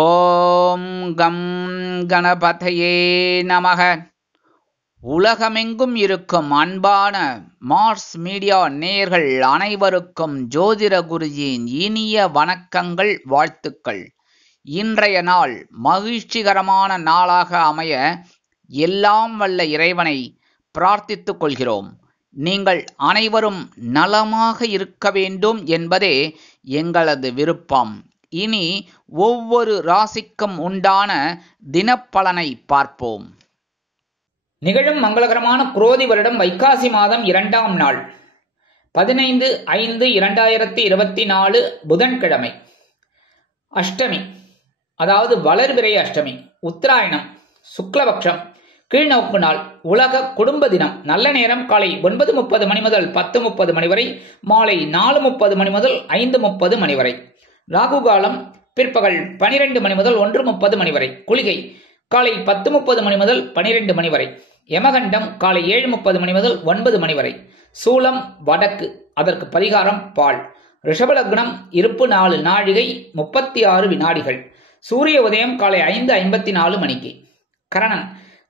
ஓம் come கணபதையே நமக. உலகமெங்கும் இருக்கும் அன்பான மார்ஸ் மீடியா நேயர்கள் அனைவருக்கும் ஜோதிட குருஜியின் இனிய வணக்கங்கள், வாழ்த்துக்கள். இன்றைய நாள் மகிழ்ச்சிகரமான நாளாக அமைய எல்லாம் வல்ல இறைவனை பிரார்த்தித்துக் கொள்கிறோம். நீங்கள் அனைவரும் நலமாக இருக்க வேண்டும் என்பதே எங்களது விருப்பம். இனி ஒவ்வொரு ராசிக்கும் உண்டான தினப்பலனை பார்ப்போம். நிகழும் மங்களகரமான குரோதி வருடம் வைகாசி மாதம் 2ஆம் நாள் 15/5/2024 புதன்கிழமை, அஷ்டமி, அதாவது வளர்பிறை அஷ்டமி, உத்தராயணம், சுக்லபக்ஷம், கீழ்நோக்கு நாள், உலக குடும்ப தினம். நல்ல நேரம் காலை 9:30 மணி முதல் 10:30 மணி வரை, மாலை 4:30 மணி முதல் 5:30 மணி வரை. ராகு காலம் பிற்பகல் 12 மணி முதல் 1:30 மணி வரை. குளிகை காலை 10:30 மணி முதல் 12 மணி வரை. யமகண்டம் காலை 7:30 மணி முதல் 9 மணி வரை. சூலம் வடக்கு, அதற்கு பரிகாரம் பால். ரிஷபலக்னம், இருப்பு 4 நாழிகை 36 வினாடிகள். சூரிய உதயம் காலை 5:54 மணிக்கு. கரணன்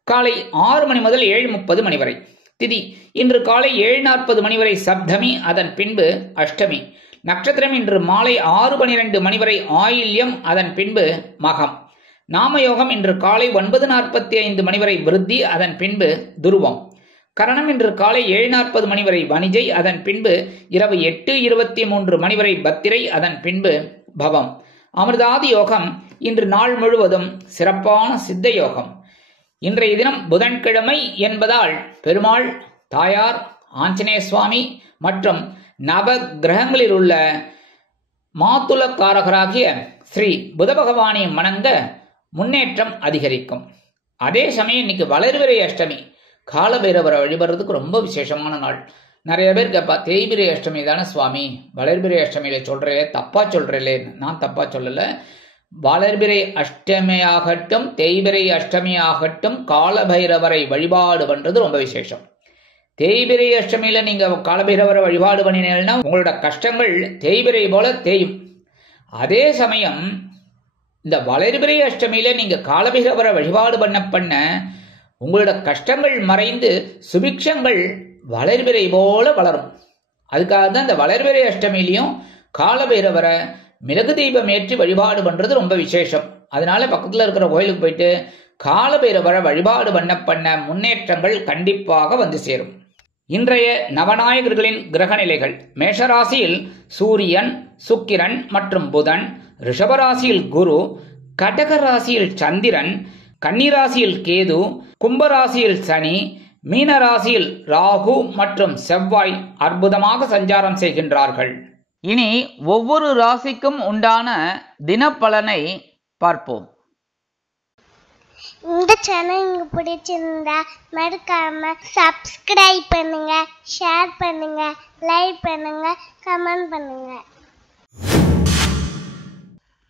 காலை 6 மணி முதல் 7:30 மணி வரை. திதி இன்று காலை 7:40 மணி வரை சப்தமி, அதன் பின்பு அஷ்டமி. நட்சத்திரம் இன்று மாலை 6:12 மணி வரை ஆயில்யம், அதன் பின்பு மகம். நாமயோகம் இன்று காலை 9:45 மணி வரை விருத்தி, அதன் பின்பு துருவம். கரணம் இன்று காலை 7:40 மணி வரை வணிஜை, அதன் பின்பு இரவு 8:23 மணி வரை பத்திரை, அதன் பின்பு பவம். அமிர்தாதி யோகம் இன்று நாள் முழுவதும் சிறப்பான சித்த யோகம். இன்றைய தினம் புதன்கிழமை என்பதால் பெருமாள், தாயார், ஆஞ்சநேய சுவாமி மற்றும் நவ கிரகங்களில் உள்ள மாத்துலக்காரகராகிய ஸ்ரீ புத பகவானை வணங்க முன்னேற்றம் அதிகரிக்கும். அதே சமயம் இன்னைக்கு வளர்பிறை அஷ்டமி, காலபைரவரை வழிபடுறதுக்கு ரொம்ப விசேஷமான நாள். நிறைய பேர் கேட்பா, தேய்பிரை அஷ்டமி தானே சுவாமி, வளர்பிறை அஷ்டமியில சொல்றே, தப்பா சொல்றே. நான் தப்பா சொல்லல. வளர்பிறை அஷ்டமியாகட்டும் தேய்பிரை அஷ்டமியாகட்டும் காலபைரவரை வழிபாடு பண்றது ரொம்ப விசேஷம். தேய்பிரை அஷ்டமியில நீங்க காலபைரவரை வழிபாடு பண்ணினீங்கன்னா உங்களோட கஷ்டங்கள் தேய்பிரை போல தேயும். அதே சமயம் இந்த வளர்பிறை அஷ்டமியில நீங்க காலபைரவரை வழிபாடு பண்ண உங்களோட கஷ்டங்கள் மறைந்து சுபிக்ஷங்கள் வளர்பிறை போல வளரும். அதுக்காக தான் இந்த வளர்பிறை அஷ்டமியிலையும் காலபைரவரை மிளகு தீபம் ஏற்றி வழிபாடு பண்றது ரொம்ப விசேஷம். அதனால பக்கத்துல இருக்கிற கோயிலுக்கு போயிட்டு காலபைரவரை வழிபாடு பண்ண முன்னேற்றங்கள் கண்டிப்பாக வந்து சேரும். இன்றைய நவநாயகர்களின் கிரக நிலைகள்: மேஷராசியில் சூரியன், சுக்கிரன் மற்றும் புதன், ரிஷபராசியில் குரு, கடக ராசியில் சந்திரன், கன்னிராசியில் கேது, கும்பராசியில் சனி, மீனராசியில் ராகு மற்றும் செவ்வாய் அற்புதமாக சஞ்சாரம் செய்கின்றார்கள். இனி ஒவ்வொரு ராசிக்கும் உண்டான தினப்பலனை பார்ப்போம். இந்த சேனல் உங்களுக்கு பிடிச்சிருந்தா மறக்காம சப்ஸ்கிரைப் பண்ணுங்க, ஷேர் பண்ணுங்க, லைக் பண்ணுங்க, கமெண்ட் பண்ணுங்க.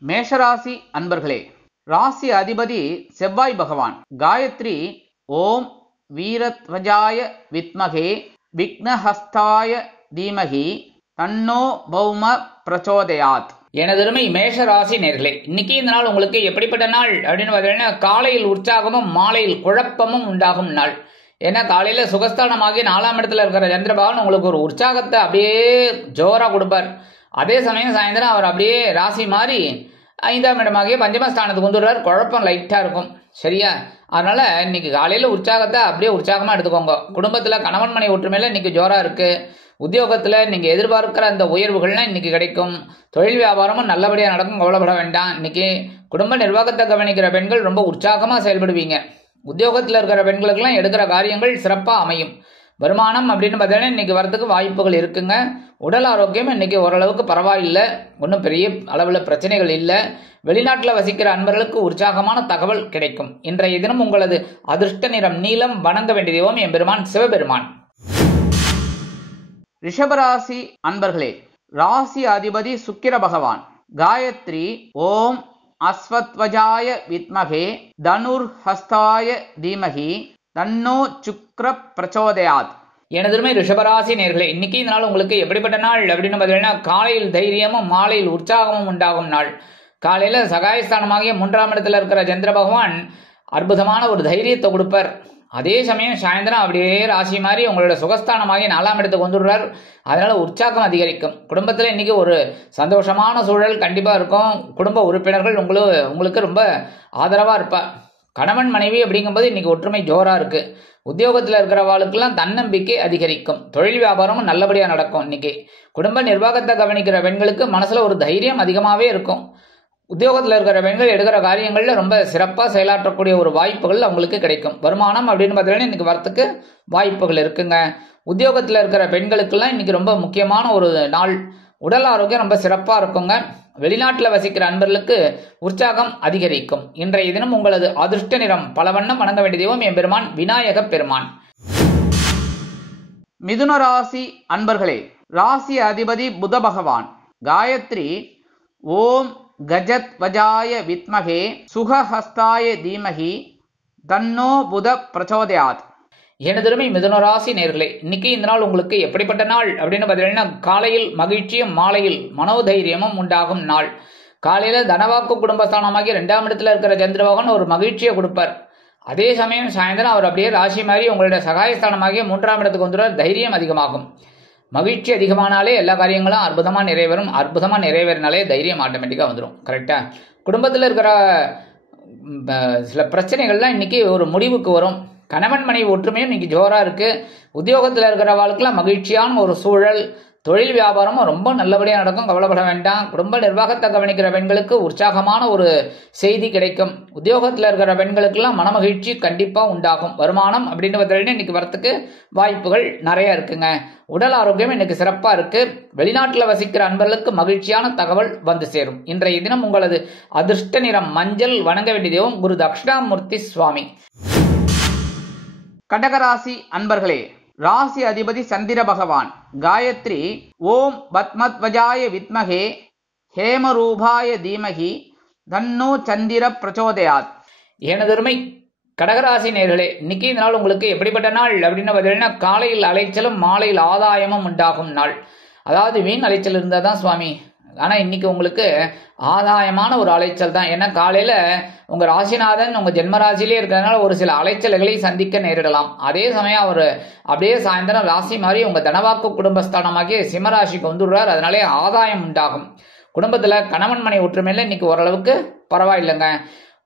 மேஷராசி அன்பர்களே, ராசி அதிபதி செவ்வாய் பகவான். காயத்ரி ஓம் வீரத்வஜாய வித்மகே விக்னஹஸ்தாய தீமகி தன்னோ பௌம பிரச்சோதயாத். எனதருமை மேஷ ராசி நேர்களே, இன்னைக்கு இந்த நாள் உங்களுக்கு எப்படிப்பட்ட நாள் அப்படின்னு பார்த்தீங்கன்னா, காலையில் உற்சாகமும் மாலையில் குழப்பமும் உண்டாகும் நாள். ஏன்னா காலையில சுகஸ்தானமாகி 4ஆம் இடத்துல இருக்கிற சந்திரபகவான் உங்களுக்கு ஒரு உற்சாகத்தை அப்படியே ஜோரா கொடுப்பார். அதே சமயம் சாயந்தரம் அவர் அப்படியே ராசி மாறி 5ஆம் இடமாகிய பஞ்சமஸ்தானத்துக்கு வந்துடுறார். குழப்பம் லைட்டா இருக்கும். சரியா? அதனால இன்னைக்கு காலையில உற்சாகத்தை அப்படியே உற்சாகமா எடுத்துக்கோங்க. குடும்பத்துல கணவன் மனை ஒற்றுமையில இன்னைக்கு ஜோரா இருக்கு. உத்தியோகத்துல நீங்க எதிர்பார்க்கிற அந்த உயர்வுகள்லாம் இன்னைக்கு கிடைக்கும். தொழில் வியாபாரமும் நல்லபடியா நடக்கும், கவலைப்பட வேண்டாம். இன்னைக்கு குடும்ப நிர்வாகத்தை கவனிக்கிற பெண்கள் ரொம்ப உற்சாகமா செயல்படுவீங்க. உத்தியோகத்துல இருக்கிற பெண்களுக்கெல்லாம் எடுக்கிற காரியங்கள் சிறப்பா அமையும். வருமானம் அப்படின்னு பார்த்தீங்கன்னா இன்னைக்கு வரதுக்கு வாய்ப்புகள் இருக்குங்க. உடல் ஆரோக்கியம் இன்னைக்கு ஓரளவுக்கு பரவாயில்லை, ஒன்றும் பெரிய அளவுல பிரச்சனைகள் இல்லை. வெளிநாட்டில் வசிக்கிற அன்பர்களுக்கு உற்சாகமான தகவல் கிடைக்கும். இன்றைய தினம் உங்களது அதிர்ஷ்ட நிறம் நீலம். வணங்க வேண்டிய தெய்வம் எம்பெருமான் சிவபெருமான். ரிஷபராசி அன்பர்களே, ராசி அதிபதி சுக்கிர பகவான். காயத்ரி ஓம் அஸ்வத்வஜாய வித்மகே தனுர் ஹஸ்தாய தீமகி தன்னோ சுக்ர பிரச்சோதயாத். எனதுமே ரிஷபராசி நேர்களே, இன்னைக்கு இந்த நாள் உங்களுக்கு எப்படிப்பட்ட நாள் அப்படின்னு பார்த்தீங்கன்னா, காலையில் தைரியமும் மாலையில் உற்சாகமும் உண்டாகும் நாள். காலையில சகாயஸ்தானமாகிய 3ஆம் இடத்துல இருக்கிற சந்திர பகவான் அற்புதமான ஒரு தைரியத்தை கொடுப்பார். அதே சமயம் சாயந்தரம் அப்படியே ராசி மாதிரி உங்களோட சுகஸ்தானமாகிய 4ஆம் இடத்துக்கு வந்துடுறார். அதனால உற்சாகம் அதிகரிக்கும். குடும்பத்தில் இன்னைக்கு ஒரு சந்தோஷமான சூழல் கண்டிப்பா இருக்கும். குடும்ப உறுப்பினர்கள் உங்களுக்கு ரொம்ப ஆதரவா இருப்பா. கணவன் மனைவி அப்படிங்கும்போது இன்னைக்கு ஒற்றுமை ஜோரா இருக்கு. உத்தியோகத்தில் இருக்கிறவாளுக்கெல்லாம் தன்னம்பிக்கை அதிகரிக்கும். தொழில் வியாபாரமும் நல்லபடியா நடக்கும். இன்னைக்கு குடும்ப நிர்வாகத்தை கவனிக்கிற பெண்களுக்கு மனசுல ஒரு தைரியம் அதிகமாவே இருக்கும். உத்தியோகத்தில் இருக்கிற பெண்கள் எடுக்கிற காரியங்கள்ல ரொம்ப சிறப்பாக செயலாற்றக்கூடிய ஒரு வாய்ப்புகள் அவங்களுக்கு கிடைக்கும். வருமானம் அப்படின்னு பார்த்தீங்கன்னா இன்னைக்கு வரத்துக்கு வாய்ப்புகள் இருக்குங்க. உத்தியோகத்தில் இருக்கிற பெண்களுக்கெல்லாம் இன்னைக்கு ரொம்ப முக்கியமான ஒரு நாள். உடல் ஆரோக்கியம் ரொம்ப சிறப்பாக இருக்குங்க. வெளிநாட்டில் வசிக்கிற அன்பர்களுக்கு உற்சாகம் அதிகரிக்கும். இன்றைய தினம் உங்களது அதிர்ஷ்ட நிறம் பலவண்ணம். வணங்க வேண்டிய தெய்வம் எம்பெருமான் விநாயக பெருமான். மிதுன ராசி அன்பர்களே, ராசி அதிபதி புத பகவான். காயத்ரி ஓம் கஜத்வஜாய வித்மகே சுகஹஸ்தாய தீமகி தன்னோ புத பிரச்சோதயாத். எனதருமை மிதுனராசி நேர்களே, இன்னைக்கு இந்த நாள் உங்களுக்கு எப்படிப்பட்ட நாள் அப்படின்னு பார்த்தீங்கன்னா, காலையில் மகிழ்ச்சியும் மாலையில் மனோதைரியமும் உண்டாகும் நாள். காலையில தனவாக்கு குடும்பஸ்தானமாகி 2ஆம் இடத்துல இருக்கிற சந்திரபகவான் ஒரு மகிழ்ச்சியை கொடுப்பார். அதே சமயம் சாயந்தரம் அவர் அப்படியே ராசி மாதிரி உங்களுடைய சகாயஸ்தானமாகிய 3ஆம் இடத்துக்கு வந்துடுவார். தைரியம் அதிகமாகும். மகிழ்ச்சி அதிகமானாலே எல்லா காரியங்களும் அற்புதமாக நிறைவேறும். அற்புதமாக நிறைவேறினாலே தைரியம் ஆட்டோமேட்டிக்காக வந்துடும். கரெக்டாக குடும்பத்தில் இருக்கிற சில பிரச்சனைகள்லாம் இன்னைக்கு ஒரு முடிவுக்கு வரும். கணவன் மனைவி ஒற்றுமையும் இன்னைக்கு ஜோரா இருக்கு. உத்தியோகத்தில் இருக்கிறவாளுக்கெல்லாம் மகிழ்ச்சியான ஒரு சூழல். தொழில் வியாபாரமும் ரொம்ப நல்லபடியாக நடக்கும். கவலைப்பட வேண்டாம். குடும்ப நிர்வாகத்தை கவனிக்கிற பெண்களுக்கு உற்சாகமான ஒரு செய்தி கிடைக்கும். உத்தியோகத்தில் இருக்கிற பெண்களுக்கெல்லாம் மனமகிழ்ச்சி கண்டிப்பாக உண்டாகும். வருமானம் அப்படின்னு பார்த்தீங்கன்னா இன்னைக்கு வரத்துக்கு வாய்ப்புகள் நிறைய இருக்குங்க. உடல் ஆரோக்கியம் இன்னைக்கு சிறப்பாக இருக்கு. வெளிநாட்டில் வசிக்கிற அன்பர்களுக்கு மகிழ்ச்சியான தகவல் வந்து சேரும். இன்றைய தினம் உங்களது அதிர்ஷ்ட நிறம் மஞ்சள். வணங்க வேண்டிய தெய்வம் குரு தட்சிணாமூர்த்தி சுவாமி. கடகராசி அன்பர்களே, ராசி அதிபதி சந்திர பகவான். காயத்ரி ஓம் பத்மத்வஜாய வித்மகே ஹேமரூபாய தீமகி தன்னோ சந்திர பிரச்சோதயாத். எனதொருமை கடகராசி நேர்களே, இன்னைக்கு இந்த நாள் உங்களுக்கு எப்படிப்பட்ட நாள் அப்படின்னு பார்த்தீங்கன்னா, காலையில் அலைச்சலும் மாலையில் ஆதாயமும் உண்டாகும் நாள். அதாவது வீண் அலைச்சல் இருந்தால் தான் சுவாமி, ஆனால் இன்னைக்கு உங்களுக்கு ஆதாயமான ஒரு அலைச்சல் தான். ஏன்னா காலையில் உங்கள் ராசிநாதன் உங்கள் ஜென்மராசிலே இருக்கிறதுனால ஒரு சில அலைச்சல்களை சந்திக்க நேரிடலாம். அதே சமயம் அவர் அப்படியே சாயந்தரம் ராசி மாதிரி உங்கள் தனவாக்கு குடும்பஸ்தானமாகி சிம்மராசிக்கு வந்துடுறார். அதனாலே ஆதாயம் உண்டாகும். குடும்பத்தில் கணவன் மனை ஒற்றுமையில் இன்னைக்கு ஓரளவுக்கு பரவாயில்லைங்க.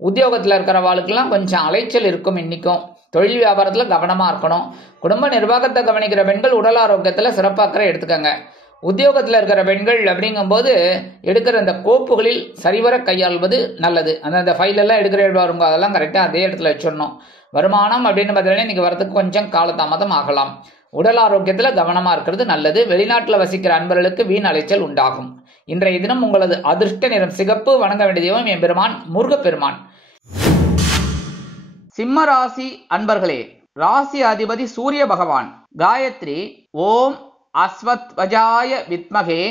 உத்தியோகத்தில் இருக்கிறவாளுக்கெல்லாம் கொஞ்சம் அலைச்சல் இருக்கும். இன்னைக்கும் தொழில் வியாபாரத்தில் கவனமாக இருக்கணும். குடும்ப நிர்வாகத்தை கவனிக்கிற பெண்கள் உடல் ஆரோக்கியத்தில் சிறப்பாக்கறை எடுத்துக்கங்க. உத்தியோகத்தில் இருக்கிற பெண்கள் அப்படிங்கும்போது எடுக்கிற அந்த கோப்புகளில் சரிவர கையாள்வது நல்லது. அந்த ஃபைலெல்லாம் எடுக்கிற பாருங்க, அதெல்லாம் கரெக்டாக அதே இடத்துல வச்சிடணும். வருமானம் அப்படின்னு பார்த்தீங்கன்னா இன்னைக்கு வரதுக்கு கொஞ்சம் காலதாமதம் ஆகலாம். உடல் ஆரோக்கியத்தில் கவனமாக இருக்கிறது நல்லது. வெளிநாட்டில் வசிக்கிற அன்பர்களுக்கு வீண் அலைச்சல் உண்டாகும். இன்றைய தினம் உங்களது அதிர்ஷ்ட நிறம் சிகப்பு. வணங்க வேண்டிய தெய்வம் எம்பெருமான் முருகப்பெருமான். சிம்ம ராசி அன்பர்களே, ராசி அதிபதி சூரிய பகவான். காயத்ரி ஓம் அஸ்வத்வஜாய வித்மகே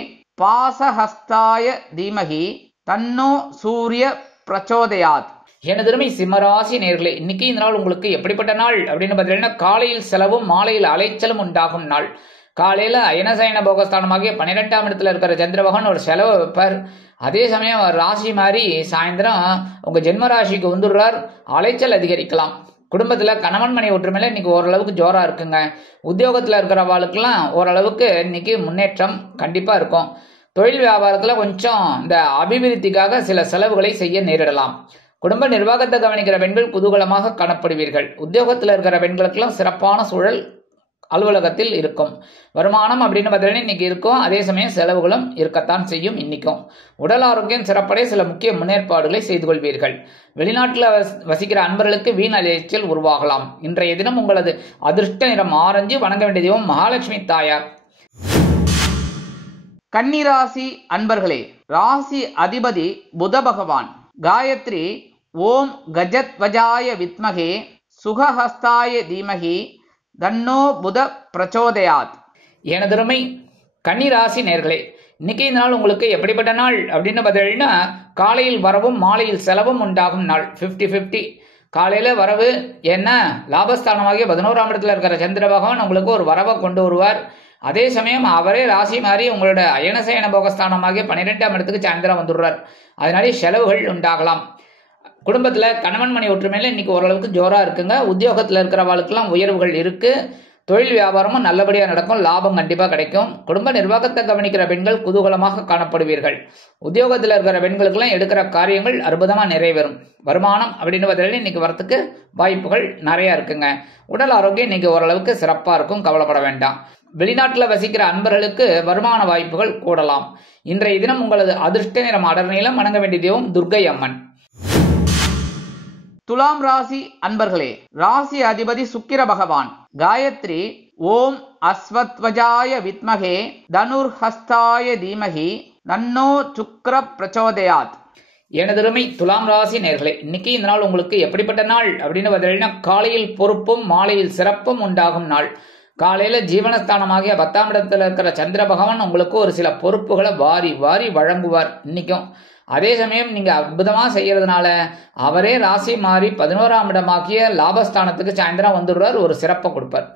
பாசஹஸ்தாய தீமகி தன்னோ சூரிய பிரச்சோதயாத். எனதருமை சிம்மராசி நேர்களே, இன்னைக்கு இந்த நாள் உங்களுக்கு எப்படிப்பட்ட நாள் அப்படின்னு பார்த்தீங்கன்னா, காலையில் செலவும் மாலையில் அலைச்சலும் உண்டாகும் நாள். காலையில் அயனசயன போகஸ்தானமாகிய 12ஆம் இடத்துல இருக்கிற சந்திரபகவான் ஒரு செலவை வைப்பார். அதே சமயம் ராசி மாதிரி சாயந்தரம் உங்கள் ஜென்மராசிக்கு வந்துடுறார். அலைச்சல் அதிகரிக்கலாம். குடும்பத்தில் கணவன் மனை ஒற்றுமையில் இன்னைக்கு ஓரளவுக்கு ஜோரா இருக்குங்க. உத்தியோகத்தில் இருக்கிறவாளுக்கெல்லாம் ஓரளவுக்கு இன்னைக்கு முன்னேற்றம் கண்டிப்பாக இருக்கும். தொழில் வியாபாரத்தில் கொஞ்சம் இந்த அபிவிருத்திக்காக சில செலவுகளை செய்ய நேரிடலாம். குடும்ப நிர்வாகத்தை கவனிக்கிற பெண்கள் குதூகலமாக காணப்படுவீர்கள். உத்தியோகத்தில் இருக்கிற பெண்களுக்கெல்லாம் சிறப்பான சூழல் அலுவலகத்தில் இருக்கும். வருமானம் அப்படின்னு பார்த்தீங்கன்னா இன்னைக்கு இருக்கும். அதே சமயம் செலவுகளும் இருக்கத்தான் செய்யும். இன்னைக்கும் உடல் ஆரோக்கியம் சிறப்படைய சில முக்கிய முன்னேற்பாடுகளை செய்து கொள்வீர்கள். வெளிநாட்டில் வசிக்கிற அன்பர்களுக்கு வீண் அலைச்சல் உருவாகலாம். இன்றைய தினம் உங்களது அதிர்ஷ்ட நிறம் ஆரஞ்சு. வணங்க வேண்டிய தெய்வம் மகாலட்சுமி தாயார். கன்னிராசி அன்பர்களே, ராசி அதிபதி புத பகவான். காயத்ரி ஓம் கஜத்வஜாய வித்மகே சுகஹஸ்தாய தீமகி தன்னோ புத பிரச்சோதயாத். எனதருமை கன்னிராசி நேர்களே, இன்னைக்கு இந்த நாள் உங்களுக்கு எப்படிப்பட்ட நாள் அப்படின்னு பார்த்தீங்கன்னா, காலையில் வரவும் மாலையில் செலவும் உண்டாகும் நாள். 50-50. காலையில் வரவு என்ன லாபஸ்தானமாகிய 11ஆம் இடத்துல இருக்கிற சந்திர பகவான் உங்களுக்கு ஒரு வரவை கொண்டு வருவார். அதே சமயம் அவரே ராசி மாறி உங்களோட அயனசயன போகஸ்தானமாகிய 12ஆம் இடத்துக்கு சாயந்தரம் வந்துடுறார். அதனாலே செலவுகள் உண்டாகலாம். குடும்பத்துல கணவன் மனை ஒற்றுமையில இன்னைக்கு ஓரளவுக்கு ஜோரா இருக்குங்க. உத்தியோகத்துல இருக்கிறவாளுக்கெல்லாம் உயர்வுகள் இருக்கு. தொழில் வியாபாரமும் நல்லபடியா நடக்கும். லாபம் கண்டிப்பா கிடைக்கும். குடும்ப நிர்வாகத்தை கவனிக்கிற பெண்கள் குதூகலமாக காணப்படுவீர்கள். உத்தியோகத்தில் இருக்கிற பெண்களுக்கெல்லாம் எடுக்கிற காரியங்கள் அற்புதமா நிறைவேறும். வருமானம் அப்படின்னு பார்த்தீங்கன்னா இன்னைக்கு வரத்துக்கு வாய்ப்புகள் நிறைய இருக்குங்க. உடல் ஆரோக்கியம் இன்னைக்கு ஓரளவுக்கு சிறப்பா இருக்கும், கவலைப்பட வேண்டாம். வெளிநாட்டில் வசிக்கிற அன்பர்களுக்கு வருமான வாய்ப்புகள் கூடலாம். இன்றைய தினம் உங்களது அதிர்ஷ்ட நிறம் அடர் நீளம். வணங்க வேண்டிய தெய்வம் துர்க்கை அம்மன். துலாம் ராசி அன்பர்களே, ராசி அதிபதி சுக்கிர பகவான். காயத்ரி ஓம் அஸ்வத்வஜாய வித்மகே தனுர்ஹஸ்தாய தீமகி தன்னோ சுக்ர பிரச்சோதயாத். எனதருமை துலாம் ராசி நேர்களே, இன்னைக்கு இந்த நாள் உங்களுக்கு எப்படிப்பட்ட நாள் அப்படின்னு பார்த்தீங்கன்னா, காலையில் பொறுப்பும் மாலையில் சிறப்பும் உண்டாகும் நாள். காலையில ஜீவனஸ்தானமாகிய 10ஆம் இடத்துல இருக்கிற சந்திர பகவான் உங்களுக்கு ஒரு சில பொறுப்புகளை வாரி வாரி வழங்குவார் இன்னைக்கும். அதே சமயம் நீங்க அற்புதமா செய்யறதுனால அவரே ராசி மாறி 11ஆம் இடமாக்கிய லாபஸ்தானத்துக்கு சாயந்தரம் வந்துடுறார், ஒரு சிறப்பை கொடுப்பார்.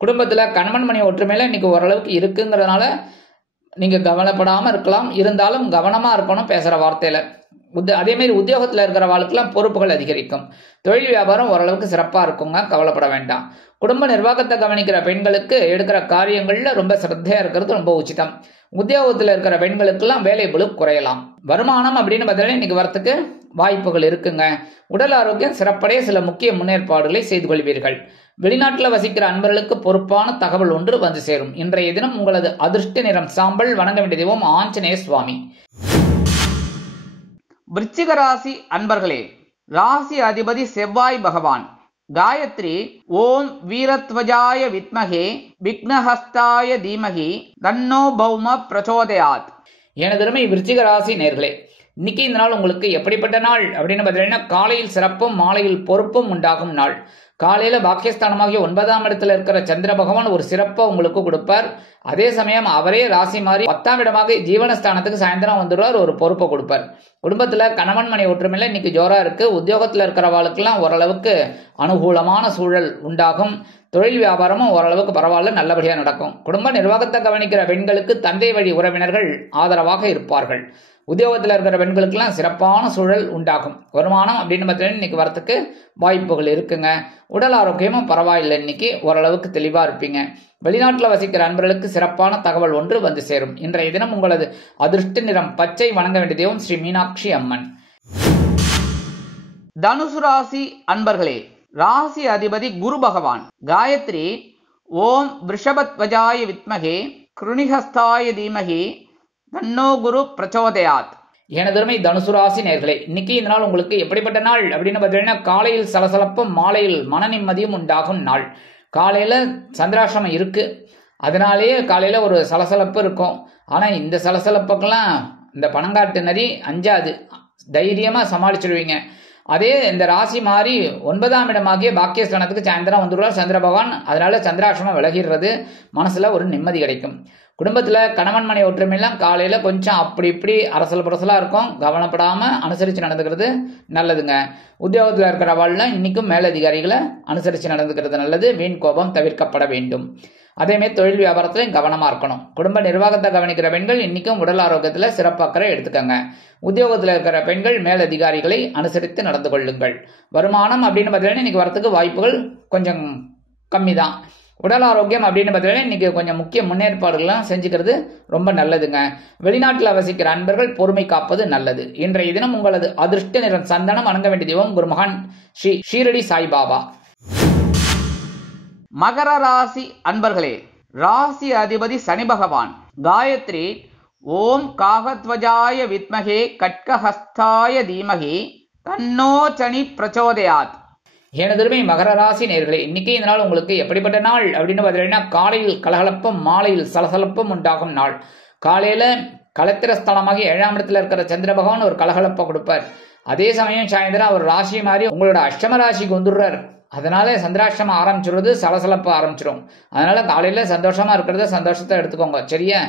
குடும்பத்துல கணவன் மனை ஒற்றுமையில இன்னைக்கு ஓரளவுக்கு இருக்குங்கிறதுனால நீங்க கவலைப்படாம இருக்கலாம். இருந்தாலும் கவனமா இருக்கணும் பேசுற வார்த்தையில. அதே மாதிரி உத்தியோகத்துல இருக்கிற வாழ்க்கெல்லாம் பொறுப்புகள் அதிகரிக்கும். தொழில் வியாபாரம் ஓரளவுக்கு சிறப்பா இருக்குங்க, கவலைப்பட வேண்டாம். குடும்ப நிர்வாகத்தை கவனிக்கிற பெண்களுக்கு எடுக்கிற காரியங்கள்ல ரொம்ப சிரத்தையா இருக்கிறது ரொம்ப உச்சிதம். உத்தியோகத்துல இருக்கிற பெண்களுக்கெல்லாம் வேலை பளு குறையலாம். வருமானம் அப்படின்னு பார்த்தீங்கன்னா இன்னைக்கு வரத்துக்கு வாய்ப்புகள் இருக்குங்க. உடல் ஆரோக்கியம் சிறப்படைய சில முக்கிய முன்னேற்பாடுகளை செய்து கொள்வீர்கள். வெளிநாட்டில் வசிக்கிற அன்பர்களுக்கு பொறுப்பான தகவல் ஒன்று வந்து சேரும். இன்றைய தினம் உங்களது அதிர்ஷ்ட நிறம் சாம்பல். வணங்க வேண்டிய தெய்வம் ஆஞ்சநேய சுவாமி. விருச்சிக ராசி அன்பர்களே, ராசி அதிபதி செவ்வாய் பகவான். காயத்ரி ஓம் வீரத்வஜாய வித்மகே விக்னஹஸ்தாய தீமகி தன்னோ பௌம பிரச்சோதயாத். எனதருமை விருச்சிக ராசி நேர்களே, இன்னைக்கு இந்த நாள் உங்களுக்கு எப்படிப்பட்ட நாள் அப்படின்னு பார்த்தீங்கன்னா, காலையில் சிறப்பும் மாலையில் பொறுப்பும் உண்டாகும் நாள். காலையில பாக்கியஸ்தானமாகிய 9ஆம் இடத்துல இருக்கிற சந்திர பகவான் ஒரு சிறப்பை உங்களுக்கு கொடுப்பார். அதே சமயம் அவரே ராசி மாறி 10ஆம் இடமாக ஜீவனஸ்தானத்துக்கு சாயந்தரம் வந்துடுவார், ஒரு பொறுப்பை கொடுப்பார். குடும்பத்துல கணவன் மனை ஒற்றுமையில இன்னைக்கு ஜோரா இருக்கு. உத்தியோகத்துல இருக்கிறவாளுக்கெல்லாம் ஓரளவுக்கு அனுகூலமான சூழல் உண்டாகும். தொழில் வியாபாரமும் ஓரளவுக்கு பரவாயில்ல, நல்லபடியா நடக்கும். குடும்ப நிர்வாகத்தை கவனிக்கிற பெண்களுக்கு தந்தை வழி உறவினர்கள் ஆதரவாக இருப்பார்கள். உத்தியோகத்தில் இருக்கிற பெண்களுக்கெல்லாம் சிறப்பான சூழல் உண்டாகும். வருமானம் அப்படின்னு பார்த்தீங்கன்னா இன்னைக்கு வரத்துக்கு வாய்ப்புகள் இருக்குங்க. உடல் ஆரோக்கியமும் பரவாயில்லை, இன்னைக்கு ஓரளவுக்கு தெளிவா இருப்பீங்க. வெளிநாட்டில் வசிக்கிற அன்பர்களுக்கு சிறப்பான தகவல் ஒன்று வந்து சேரும். இன்றைய தினம் உங்களது அதிர்ஷ்ட நிறம் பச்சை. வணங்க வேண்டிய தெய்வம் ஸ்ரீ மீனாட்சி அம்மன். தனுசு ராசி அன்பர்களே, ராசி அதிபதி குரு பகவான். காயத்ரி ஓம் விருஷபத்வஜாய வித்மகே கிருணிஹஸ்தாய தீமகி தன்னோ குரு பிரச்சோதயாத். எனதருமை தனுசு ராசி நேர்களே, இன்னைக்கு இந்த நாள் உங்களுக்கு எப்படிப்பட்ட நாள் அப்படின்னு பார்த்தீங்கன்னா, காலையில் சலசலப்பும் மாலையில் மன நிம்மதியும் உண்டாகும் நாள். காலையில சந்திராசிரமம் இருக்கு, அதனாலேயே காலையில ஒரு சலசலப்பு இருக்கும். ஆனா இந்த சலசலப்புக்கெல்லாம் இந்த பணங்காட்டு நரி அஞ்சாது, தைரியமா சமாளிச்சிடுவீங்க. அதே இந்த ராசி மாறி 9ஆம் இடமாகிய பாக்கியஸ்தானத்துக்கு சாயந்தரம் வந்துடுவார் சந்திர பகவான். அதனால சந்திராசிரமம் விலகிறது, மனசுல ஒரு நிம்மதி கிடைக்கும். குடும்பத்துல கணவன் மனை ஒற்றுமையெல்லாம் காலையில கொஞ்சம் அப்படி இப்படி அரசல் புரசலா இருக்கும், கவனப்படாம அனுசரிச்சு நடந்துக்கிறது நல்லதுங்க. உத்தியோகத்துல இருக்கிறவாள்லாம் இன்னைக்கும் மேலதிகாரிகளை அனுசரிச்சு நடந்துக்கிறது நல்லது. வீண் கோபம் தவிர்க்கப்பட வேண்டும். அதேமாதிரி தொழில் வியாபாரத்திலையும் கவனமா இருக்கணும். குடும்ப நிர்வாகத்தை கவனிக்கிற பெண்கள் இன்னைக்கும் உடல் ஆரோக்கியத்துல சிறப்பாக்கரை எடுத்துக்கங்க. உத்தியோகத்தில் இருக்கிற பெண்கள் மேலதிகாரிகளை அனுசரித்து நடந்து கொள்ளுங்கள். வருமானம் அப்படின்னு பார்த்தீங்கன்னா இன்னைக்கு வரத்துக்கு வாய்ப்புகள் கொஞ்சம் கம்மி தான். உடல் ஆரோக்கியம் அப்படின்னு பார்த்தீங்கன்னா இன்னைக்கு கொஞ்சம் முக்கிய முன்னேற்பாடுகள்லாம் செஞ்சுக்கிறது ரொம்ப நல்லதுங்க. வெளிநாட்டில் வசிக்கிற அன்பர்கள் பொறுமை காப்பது நல்லது. இன்றைய தினம் உங்களது அதிர்ஷ்ட நிறம் சந்தனம். வணங்க வேண்டிய தெய்வம் குருமகான் ஸ்ரீ ஷீரடி சாய்பாபா. மகர ராசி அன்பர்களே, ராசி அதிபதி சனி பகவான். காயத்ரி ஓம் காகத்வஜாய வித்மகே கட்கஹஸ்தாய தீமகி தன்னோ சனி பிரச்சோதயாத். எனதருமை மகர ராசி நேர்களே, இன்னைக்கு இந்த நாள் உங்களுக்கு எப்படிப்பட்ட நாள் அப்படின்னு பார்த்தீங்கன்னா, காலையில் கலகலப்பும் மாலையில் சலசலப்பும் உண்டாகும் நாள். காலையில கலத்திர ஸ்தலமாகி 7ஆம் இடத்துல இருக்கிற சந்திர பகவான் ஒரு கலகலப்பை கொடுப்பார். அதே சமயம் சாயந்தரம் அவர் ராசி மாதிரி உங்களோட அஷ்டம ராசிக்கு வந்துடுறார். அதனால சந்திராஷ்டமம் ஆரம்பிச்சுடுறது, சலசலப்பு ஆரம்பிச்சிடும். அதனால காலையில சந்தோஷமா இருக்கிறத சந்தோஷத்தை எடுத்துக்கோங்க, சரியா?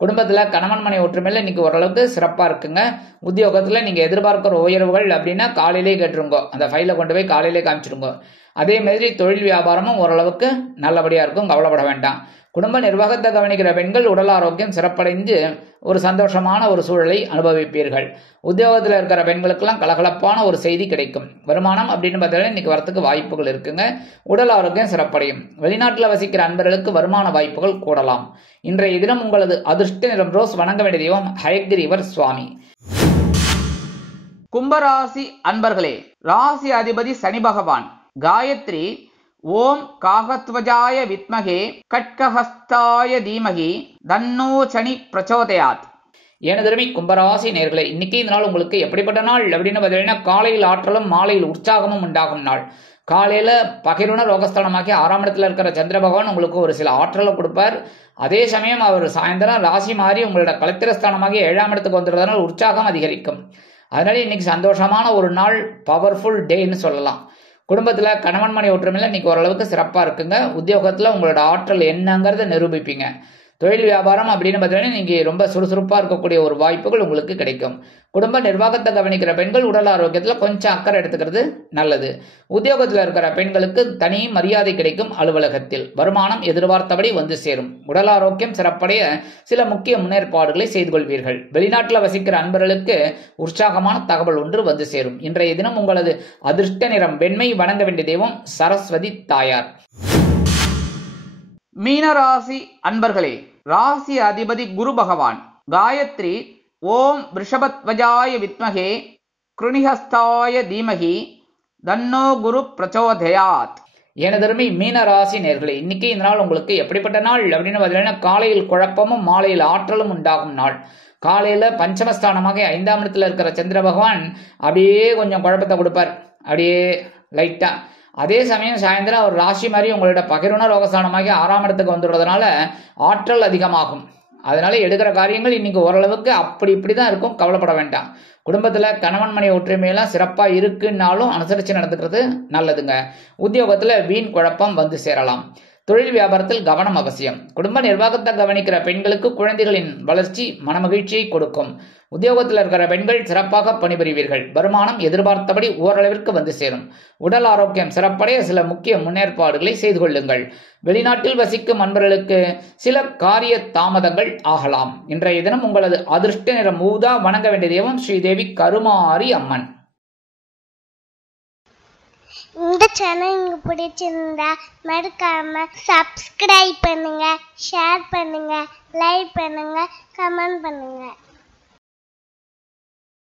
குடும்பத்துல கணவன் மனை ஒற்றுமையில இன்னைக்கு ஓரளவுக்கு சிறப்பா இருக்குங்க. உத்தியோகத்துல நீங்க எதிர்பார்க்கிற உயர்வுகள் அப்படின்னா காலையிலே கேட்டுருங்க, அந்த ஃபைலை கொண்டு போய் காலையிலே காமிச்சிடுங்க. அதே மாதிரி தொழில் வியாபாரமும் ஓரளவுக்கு நல்லபடியா இருக்கும், கவலைப்பட வேண்டாம். குடும்ப நிர்வாகத்தை கவனிக்கிற பெண்கள் உடல் ஆரோக்கியம் சிறப்படைந்து ஒரு சந்தோஷமான ஒரு சூழலை அனுபவிப்பீர்கள். உத்தியோகத்தில் இருக்கிற பெண்களுக்கெல்லாம் கலகலப்பான ஒரு செய்தி கிடைக்கும். வருமானம் அப்படின்னு பார்த்தீங்கன்னா இன்னைக்கு வரத்துக்கு வாய்ப்புகள் இருக்குங்க. உடல் ஆரோக்கியம் சிறப்படையும். வெளிநாட்டில் வசிக்கிற அன்பர்களுக்கு வருமான வாய்ப்புகள் கூடலாம். இன்றைய தினம் உங்களது அதிர்ஷ்ட நிறம் ரோஸ். வணங்க வேண்டிய தெய்வம் ஹயக்ரீவர் சுவாமி. கும்பராசி அன்பர்களே, ராசி அதிபதி சனி பகவான். காயத்ரி ஓம் காகத்வஜாய வித்மகே கட்கஹஸ்தாய தீமகி தன்னோ சனி பிரச்சோதயாத். எனதருமை கும்பராசி நேயர்களே, இன்னைக்கு இந்த நாள் உங்களுக்கு எப்படிப்பட்ட நாள் அப்படின்னு பார்த்தீங்கன்னா, காலையில் ஆற்றலும் மாலையில் உற்சாகமும் உண்டாகும் நாள். காலையில பகிர்வுண ரோகஸ்தானமாக்கி 6ஆம் இடத்துல இருக்கிற சந்திர பகவான் உங்களுக்கு ஒரு சில ஆற்றலை கொடுப்பார். அதே சமயம் அவர் சாயந்தரம் ராசி மாறி உங்களோட கலத்திரஸ்தானமாகி 7ஆம் இடத்துக்கு வந்துடுறதுனால உற்சாகம் அதிகரிக்கும். அதனால இன்னைக்கு சந்தோஷமான ஒரு நாள், பவர்ஃபுல் டேன்னு சொல்லலாம். குடும்பத்தில் கணவன் மனை ஒற்றுமையில் இன்னைக்கு ஓரளவுக்கு சிறப்பாக இருக்குங்க. உத்தியோகத்தில் உங்களோட ஆற்றல் என்னங்கிறத நிரூபிப்பீங்க. தொழில் வியாபாரம் அப்படின்னு பார்த்தீங்கன்னா நீங்கள் ரொம்ப சுறுசுறுப்பாக இருக்கக்கூடிய ஒரு வாய்ப்புகள் உங்களுக்கு கிடைக்கும். குடும்ப நிர்வாகத்தை கவனிக்கிற பெண்கள் உடல் ஆரோக்கியத்தில் கொஞ்சம் அக்கறை எடுத்துக்கிறது நல்லது. உத்தியோகத்தில் இருக்கிற பெண்களுக்கு தனி மரியாதை கிடைக்கும். அலுவலகத்தில் வருமானம் எதிர்பார்த்தபடி வந்து சேரும். உடல் ஆரோக்கியம் சிறப்படைய சில முக்கிய முன்னேற்பாடுகளை செய்து கொள்வீர்கள். வெளிநாட்டில் வசிக்கிற அன்பர்களுக்கு உற்சாகமான தகவல் ஒன்று வந்து சேரும். இன்றைய தினம் உங்களது அதிர்ஷ்ட நிறம் வெண்மை. வணங்க வேண்டிய தெய்வம் சரஸ்வதி தாயார். மீனராசி அன்பர்களே, ராசி அதிபதி குரு பகவான். காயத்ரி ஓம் ரிஷபத்வஜாய வித்மகே கிருணிஹஸ்தாய தீமகி தன்னோ குரு பிரச்சோதயாத். எனதருமை மீன ராசி நேயர்களே, இன்னைக்கு இந்த நாள் உங்களுக்கு எப்படிப்பட்ட நாள் அப்படின்னு பார்த்தீங்கன்னா, காலையில் குழப்பமும் மாலையில் ஆற்றலும் உண்டாகும் நாள். காலையில பஞ்சமஸ்தானமாக 5ஆம் இடத்துல இருக்கிற சந்திர பகவான் அப்படியே கொஞ்சம் குழப்பத்தை கொடுப்பார், அப்படியே லைட்டா. அதே சமயம் சாயந்தரம் அவர் ராசி மாதிரி உங்களோட பகிர்வுண ரோகஸ்தானமாகி 6ஆம் இடத்துக்கு வந்துடுறதுனால ஆற்றல் அதிகமாகும். அதனால எடுக்கிற காரியங்கள் இன்னைக்கு ஓரளவுக்கு அப்படி இப்படிதான் இருக்கும், கவலைப்பட வேண்டாம். குடும்பத்துல கணவன் மனை ஒற்றுமையெல்லாம் சிறப்பா இருக்குன்னாலும் அனுசரிச்சு நடந்துக்கிறது நல்லதுங்க. உத்தியோகத்துல வீண் குழப்பம் வந்து சேரலாம். தொழில் வியாபாரத்தில் கவனம் அவசியம். குடும்ப நிர்வாகத்தை கவனிக்கிற பெண்களுக்கு குழந்தைகளின் வளர்ச்சி மனமகிழ்ச்சியை கொடுக்கும். உத்தியோகத்தில் இருக்கிற பெண்கள் சிறப்பாக பணிபுரிவீர்கள். வருமானம் எதிர்பார்த்தபடி ஓரளவிற்கு வந்து சேரும். உடல் ஆரோக்கியம் சிறப்படைய சில முக்கிய முன்னேற்பாடுகளை செய்து கொள்ளுங்கள். வெளிநாட்டில் வசிக்கும் அன்பர்களுக்கு சில காரிய தாமதங்கள் ஆகலாம். இன்றைய தினம் உங்களது அதிர்ஷ்ட நிறம் ஊதா. வணங்க வேண்டிய தெய்வம் ஸ்ரீதேவி கருமாரி அம்மன். இந்த சேனல் உங்களுக்கு பிடிச்சிருந்தா மறக்காம சப்ஸ்கிரைப் பண்ணுங்க, ஷேர் பண்ணுங்க, லைக் பண்ணுங்க, கமெண்ட் பண்ணுங்க.